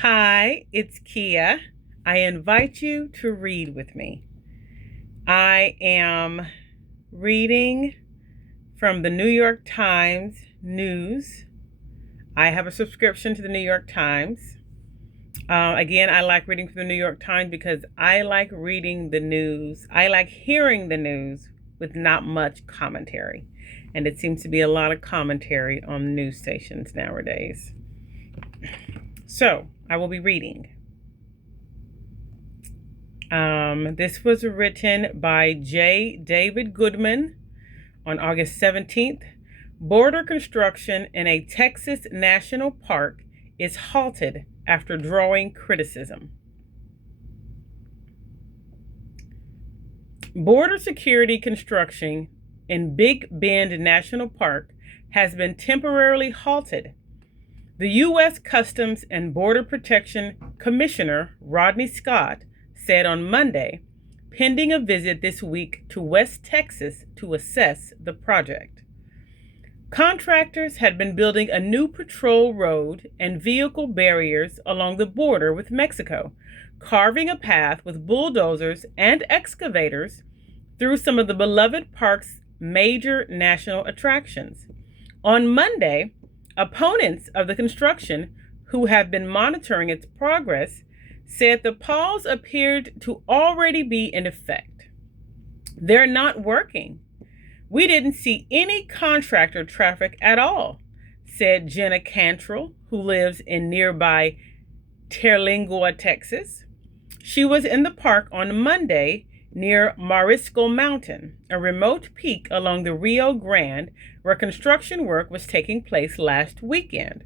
Hi, it's Kia. I invite you to read with me. I am reading from the New York Times News. I have a subscription to the New York Times. Again, I like reading from the New York Times because I like reading the news. I like hearing the news with not much commentary. And it seems to be a lot of commentary on news stations nowadays. So, I will be reading. This was written by J. David Goodman on August 17th. Border construction in a Texas national park is halted after drawing criticism. Border security construction in Big Bend National Park has been temporarily halted. The U.S. Customs and Border Protection Commissioner Rodney Scott said on Monday, pending a visit this week to West Texas to assess the project. Contractors had been building a new patrol road and vehicle barriers along the border with Mexico, carving a path with bulldozers and excavators through some of the beloved park's major national attractions. On Monday, opponents of the construction, who have been monitoring its progress, said the pause appeared to already be in effect. They're not working. We didn't see any contractor traffic at all, said Jenna Cantrell, who lives in nearby Terlingua, Texas. She was in the park on Monday near Mariscal Mountain, a remote peak along the Rio Grande where construction work was taking place last weekend.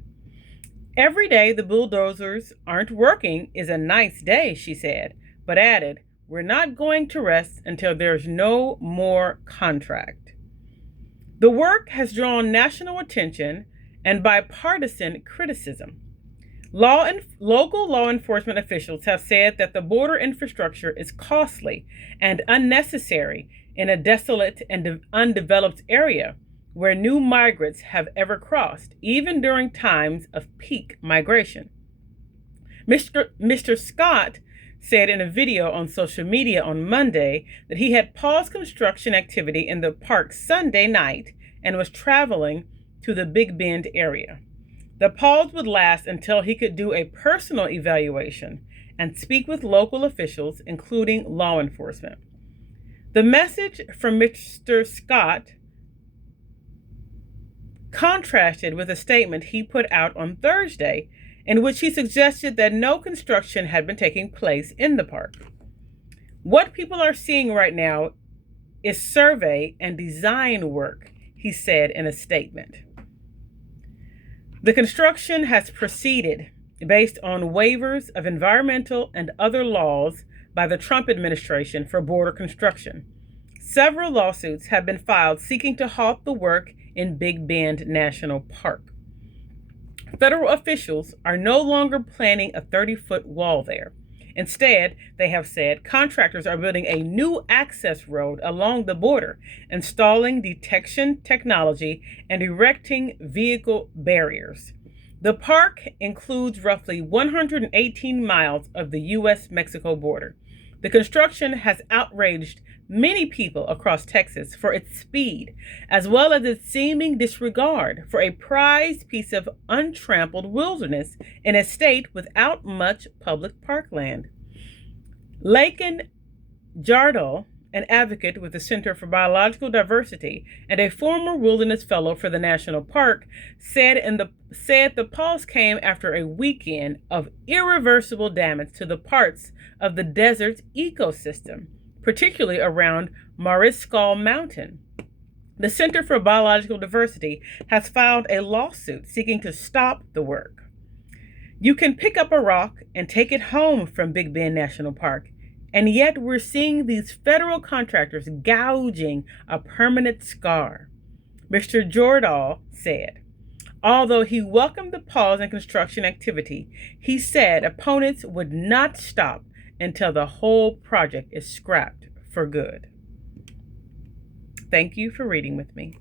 Every day the bulldozers aren't working is a nice day, she said, but added, we're not going to rest until there's no more contract. The work has drawn national attention and bipartisan criticism. Local law enforcement officials have said that the border infrastructure is costly and unnecessary in a desolate and undeveloped area where new migrants have ever crossed, even during times of peak migration. Mr. Scott said in a video on social media on Monday that he had paused construction activity in the park Sunday night and was traveling to the Big Bend area. The pause would last until he could do a personal evaluation and speak with local officials, including law enforcement. The message from Mr. Scott contrasted with a statement he put out on Thursday in which he suggested that no construction had been taking place in the park. What people are seeing right now is survey and design work, he said in a statement. The construction has proceeded based on waivers of environmental and other laws by the Trump administration for border construction. Several lawsuits have been filed seeking to halt the work in Big Bend National Park. Federal officials are no longer planning a 30-foot wall there. Instead, they have said contractors are building a new access road along the border, installing detection technology, and erecting vehicle barriers. The park includes roughly 118 miles of the U.S.-Mexico border. The construction has outraged many people across Texas for its speed, as well as its seeming disregard for a prized piece of untrampled wilderness in a state without much public parkland. Laken Jardal, an advocate with the Center for Biological Diversity and a former wilderness fellow for the national park, said the pause came after a weekend of irreversible damage to the parts of the desert's ecosystem, particularly around Mariscal Mountain. The Center for Biological Diversity has filed a lawsuit seeking to stop the work. You can pick up a rock and take it home from Big Bend National Park, and yet we're seeing these federal contractors gouging a permanent scar, Mr. Jordahl said. Although he welcomed the pause in construction activity, he said opponents would not stop until the whole project is scrapped for good. Thank you for reading with me.